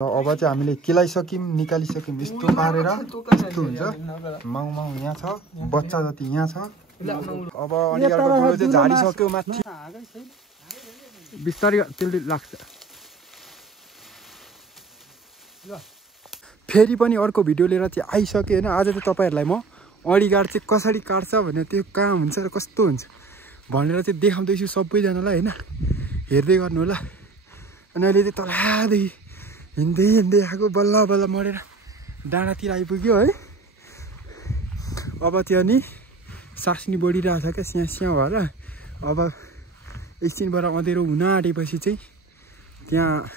र अब चाहिँ हामीले केलाइसक्यौँ निकालिसक्यौँ यस्तो पारेर यस्तो हुन्छ माउ माउ यहाँ छ बच्चा जति यहाँ छ अब अनिगारको गोलो चाहिँ झारिसक्यो माथि बिस्तारै त्यसले लाग्छ फेरि पनि अर्को भिडियो लिएर चाहिँ आइसक्यो होइन आज चाहिँ तपाईँहरूलाई म अडिगाड चाहिँ कसरी काट्छ भने त्यो कहाँ हुन्छ र कस्तो हुन्छ भनेर चाहिँ देखाउँदैछु सबैजनालाई होइन हेर्दै गर्नु होला अनि अहिले चाहिँ तलदेखि हिँड्दै हिँड्दै आएको बल्ल बल्ल मरेर डाँडातिर आइपुग्यो है अब त्यो नि सास्नी बढिरहेको छ क्या स्याहाँ स्याहाँ भएर अब एकछिनबाट अँधेरो हुन आँटेपछि चाहिँ त्यहाँ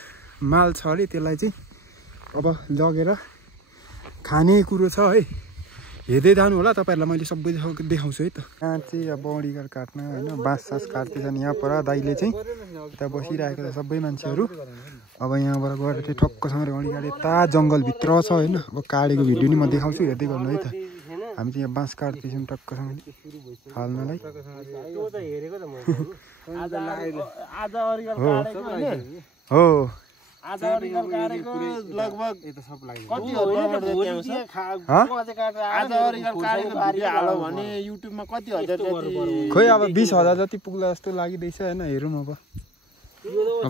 माल छ अरे त्यसलाई चाहिँ अब लगेर खाने कुरो छ है हेर्दै जानु होला तपाईँहरूलाई मैले सबै देखाउँछु है त यहाँ चाहिँ अब अडिगाड काट्न होइन बाँस सास काट्दैछन् यहाँ पर दाइले चाहिँ यता बसिरहेको छ सबै मान्छेहरू अब यहाँबाट गएर चाहिँ ठक्कसँगले अडिगाड यता जङ्गलभित्र छ होइन अब काडेको भिडियो नि म देखाउँछु हेर्दै गर्नु है त हामी चाहिँ यहाँ बाँस काट्दैछौँ टक्कसँगले हाल्नलाई हो आज अडिगाड काटेको लगभग कति हो आज अडिगाड काटेको भिडियो हाल्यो भने युट्युबमा कति हजार जति खोइ अब 20,000 जति पुग्ला जस्तो लागिँदैछ होइन हेरौँ अब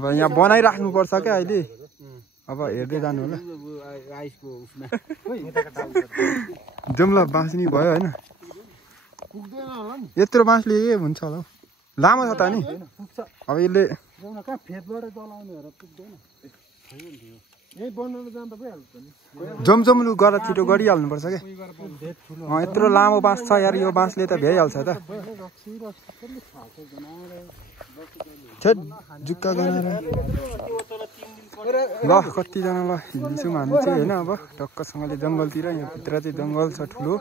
यहाँ बनाइराख्नुपर्छ क्या अहिले अब हेर्दै जानु होला जाउँ ल बाँच्ने भयो होइन यत्रो बाँसले के हुन्छ होला हौ लामो छ त नि अब यसले जमजमलु गरेर छिटो गरिहाल्नुपर्छ क्या यत्रो लामो बाँस छ यार यो बाँसले त भ्याइहाल्छ त छेट जुक्का गरेर ल कतिजना ल हिँड्छौँ हामी चाहिँ होइन अब टक्कसँगले जङ्गलतिर यहाँभित्र चाहिँ जङ्गल छ ठुलो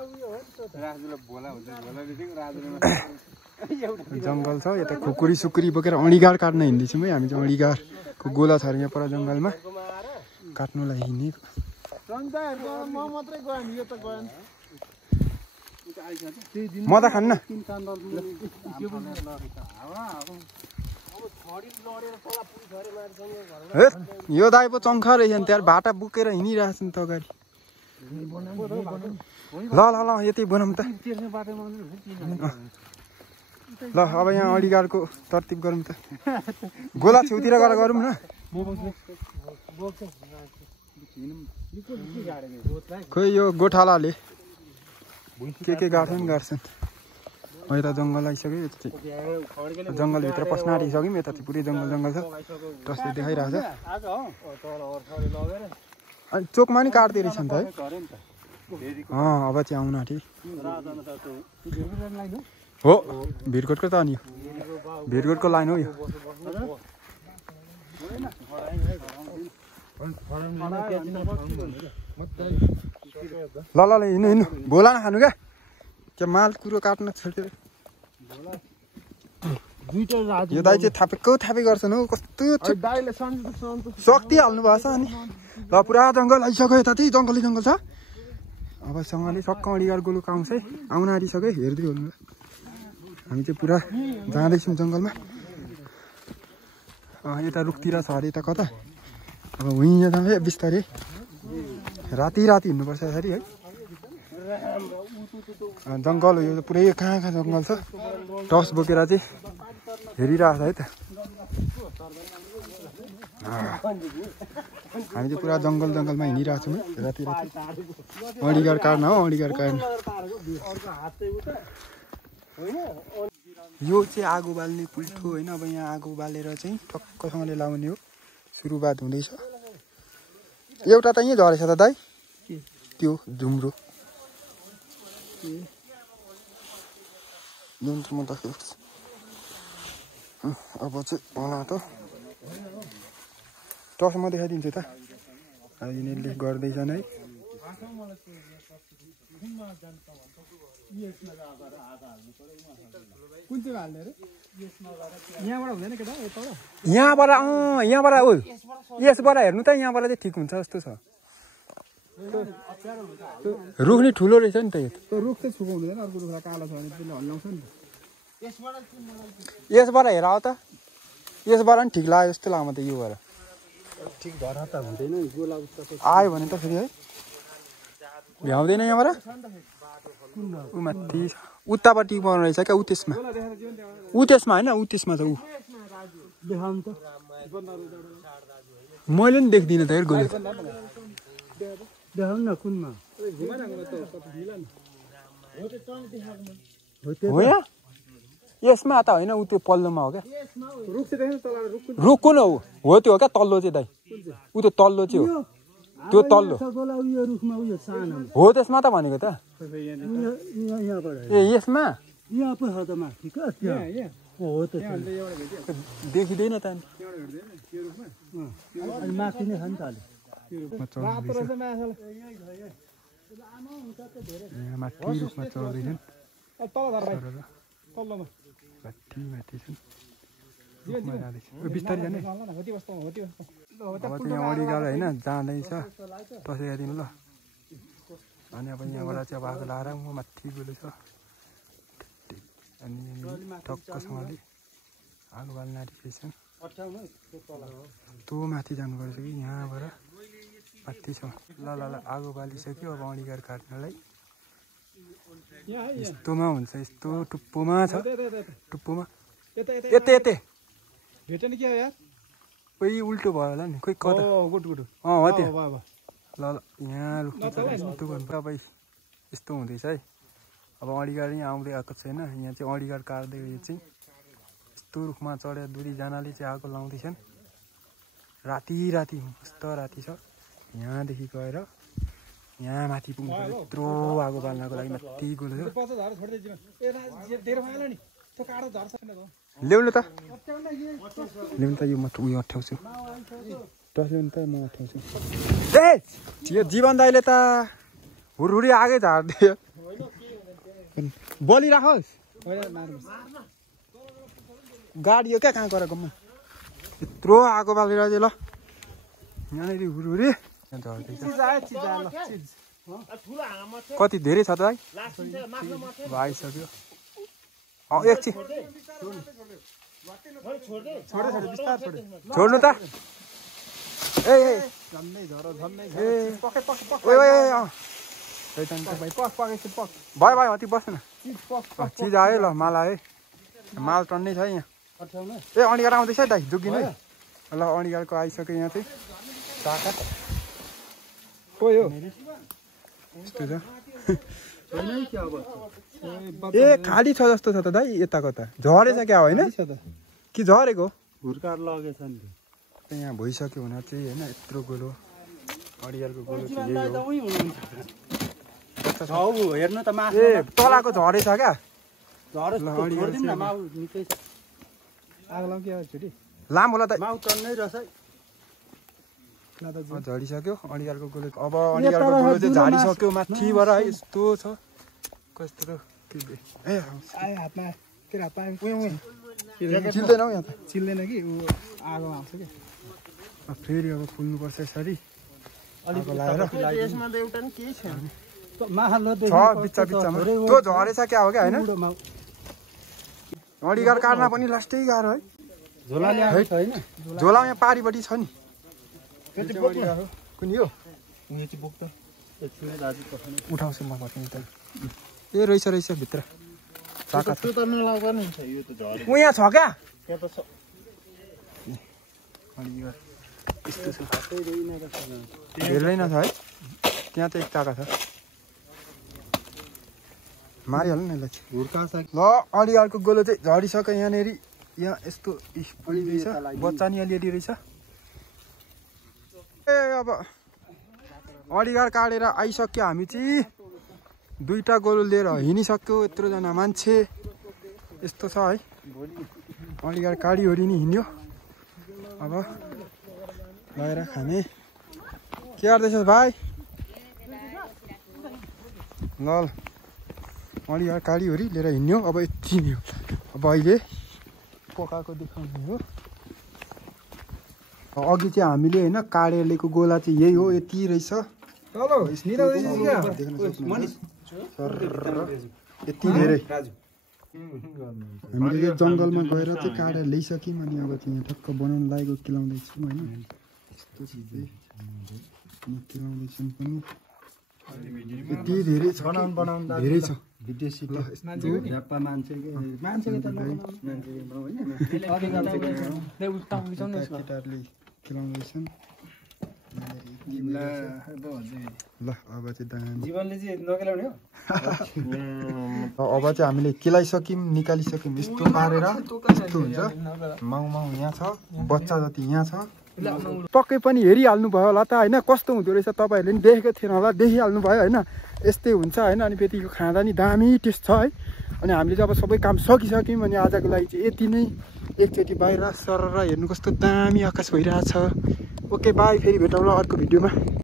जङ्गल छ यता खुकुरी सुकुरी बोकेर अडिगाड काट्न हिँड्दैछौँ है हामी चाहिँ अडिगाडको गोला छ अरे यहाँ पर जङ्गलमा काट्नुलाई हिँड्ने म त खान्न यो दाइ पो चङ्खा रहेछ नि त्यहाँ भाटा बोकेर हिँडिरहेछ नि त अगाडि ल ल ल यतै बनाऊँ त ल अब यहाँ अडिगाडको तरतिब गरौँ त गोला छेउतिर गएर गरौँ न खोइ यो गोठालाले के गाड्छन् गाड्छन् यता जङ्गल आइसक्यो यता चाहिँ जङ्गलभित्र पस्न आँटिसक्यौँ यता चाहिँ पुरै जङ्गल छ टसले देखाइरहेको छ अनि चोकमा नि काट्दै रहेछ नि त है अब चाहिँ आउन आँटे हो भिरकोटको त अनि भिरकोटको लाइन हो यो ल ल हिँड्नु हिँड्नु भोला नखानु क्या त्यो माल कुरो काट्न छोडेर यो दाइ चाहिँ थापेको गर्छन् हौ कस्तो शक्ति हाल्नु भएको छ अनि ल पुरा जङ्गल आइसक्यो यता चाहिँ जङ्गलै जङ्गल छ अब सँगले सक्क अडिगाड गोलो आउँछ है आउन आँटिसक्यो हेर्दै गर्नु हामी चाहिँ पुरा जाँदैछौँ जङ्गलमा यता रुखतिर छ अरे यता कता अब हुँ जाँदै बिस्तारै राति हिँड्नुपर्छ यसरी है जङ्गल हो यो पुरै कहाँ जङ्गल छ टस बोकेर चाहिँ हेरिरहेको छ है त हामी चाहिँ पुरा जङ्गलमा हिँडिरहेको छौँ है राति अडिगाड काट्न हो अडिगाड काट्न यो चाहिँ आगो बाल्ने पुल्ठो होइन अब यहाँ आगो बालेर चाहिँ टक्कसँगले लाउने हो सुरुवात हुँदैछ एउटा त यहीँ झरेछ त दाइ त्यो झुम्रो म त अब चाहिँ होला त टसमा देखाइदिन्छु त यिनीहरूले गर्दैछन् है यहाँबाट यसबाट हेर्नु त यहाँबाट चाहिँ ठिक हुन्छ जस्तो छ रुख नि ठुलो रहेछ नि त यो रुख चाहिँ छुपाउँदैन अर्को रुख कालो छ भने त्यसले हल्लाउँछ नि यसबाट हेर त यसबाट नि ठिक लाग्यो जस्तो लाग्यो म त यो भएर ठिक भएर त हुँदैन नि गोला आयो भने त फेरि है भ्याउँदैन यहाँबाट ऊ माथि उतापट्टि पर्ने रहेछ क्या ऊ त्यसमा होइन ऊ त्यसमा छ ऊ देखाउनु त मैले नि देख्दिनँ त हेर गोले देखाउनु न कुनमा हो यहाँ यसमा त होइन ऊ त्यो पल्लोमा हो क्या रुखको न हो त्यो हो क्या तल्लो चाहिँ दाइ ऊ त्यो तल्लो चाहिँ हो त्यो तल्लो हो त्यसमा त भनेको त ए यसमा यहाँ पो छ त माथि हो त देखिँदैन त अनि माथि नै छ नि त अलि माथि रुखमा चढ्दैछन् माथि छन् बिस्तारै जाने अब चाहिँ यहाँ अडी गएर होइन जाँदैछ तसेर दिनु ल अनि अब यहाँबाट चाहिँ अब आगो लाएर म माथि गएको छ अनि टक्कसँगले आगो बाल्न आँटिसकेछन् त्यो माथि जानुपर्छ कि यहाँबाट माथि छ ल ल ल आगो बालिसक्यो अब अडिगार काट्नलाई यस्तोमा हुन्छ यस्तो टुप्पोमा छ टुप्पोमा यतै यतै भेटेन क्या यार कोही उल्टो भयो होला नि खोइ कता गुड गुड हो त्यो ल ल यहाँ रुखमा यस्तो गर्नु तपाईँ यस्तो हुँदैछ है अब अडिगार यहाँ आउँदै आएको छैन यहाँ चाहिँ अडिगार काट्दै यो चाहिँ यस्तो रुखमा चढेर दुईजनाले चाहिँ आगो लाउँदैछन् राति राति कस्तो राति छ यहाँदेखि गएर यहाँ माथि पुग्नु पर्यो यत्रो आगो बाल्नको लागि माथि गयो ल्याउनु त यो म उयो अठ्याउँछु टस ल्याउनु त म अठ्याउँछु ए यो जीवन दाइले त हुरहुरी आगै झार्दियो बलिराखोस् गाडी हो क्या कहाँ गएर गम्मा यत्रो आगो बालेर चाहिँ ल यहाँनिर हुरहुरी झर्दैछ कति धेरै छ त है आइसक्यो एकछिन छोड्नु त ए भयो अति बस्नु न चिज आयो ल माल आयो माल टन्नै छ यहाँ ए अडिगार आउँदैछ है दाइ जोगिनु है ल अडिगारको आइसक्यो यहाँ चाहिँ चाका यस्तो छ ए खाली छ जस्तो छ त दाइ यताको त झरेछ क्या होइन कि झरेको हुर्काएर लगेछ नि यहाँ भइसक्यो हुन चाहिँ होइन यत्रो गोलो अडिगारको गोलो हेर्नु त ए तलाको झरेछ क्या लामो होला त झरिसक्यो अडिगारको गोलो अब अडिगारको गोलो चाहिँ झारिसक्यो माथिबाट है यस्तो छ कस्तो चिल्दैन हौ यहाँ त चिल्दैन कि ऊ आगोमा आउँछ कि फेरि अब फुल्नुपर्छ यसरी आगो लाएर बिच्चा बिच्चामा त्यो झरेछ क्या हो क्या होइन अडिगार काट्न पनि लास्टै गाह्रो है झोला यहाँ पारिपट्टि छ नि कुन यो उठाउँछु म ए रहेछ भित्र चाका छ ऊ यहाँ छ क्या हेर्दैन छ है त्यहाँ चाहिँ एक चाका छ मारिहाल्नु न यसलाई ल अडिगारको गोलो चाहिँ झरिसक्यो यहाँनिर यहाँ यस्तो रहेछ बच्चा नि अलिअलि रहेछ ए अब अडिगार काटेर आइसक्यो हामी चाहिँ दुईटा गोलो लिएर हिँडिसक्यो यत्रोजना मान्छे यस्तो छ है अडिगार काडिओरि नि हिँड्यो अब लगेर खाने के गर्दैछस् भाइ ल अडिगार काडिओरि लिएर हिँड्यो अब यति नै हो अब अहिले पकाएको देखाउने हो अघि चाहिँ हामीले होइन काडेर ल्याएको गोला चाहिँ यही हो यति रहेछ यति धेरै हामीले यो जङ्गलमा गएर चाहिँ काडेर ल्याइसक्यौँ अनि अब चाहिँ यहाँ ठक्क बनाउनु लागेको केलाउँदैछौँ होइन यस्तो यस्तो छ चाहिँ केलाउँदैछन् पनि यति धेरै छ धेरै छ विदेशी केटाहरूले केलाउँदैछन् ल अब चाहिँ जीवनले चाहिँ नकेलाउने हो अब चाहिँ हामीले केलाइसक्यौँ निकालिसक्यौँ यस्तो पारेर यस्तो हुन्छ माउ यहाँ छ बच्चा जति यहाँ छ पक्कै पनि हेरिहाल्नु भयो होला त होइन कस्तो हुँदो रहेछ तपाईँहरूले नि देखेको थिएन होला देखिहाल्नु भयो होइन यस्तै हुन्छ होइन अनि फेरि यो खाँदा नि दामी टेस्ट छ है अनि हामीले चाहिँ अब सबै काम सकिसक्यौँ अनि आजको लागि चाहिँ यति नै एकचोटि बाहिर सरर हेर्नु कस्तो दामी आकाश भइरहेछ ओके बाई फेरि भेटौँला अर्को भिडियोमा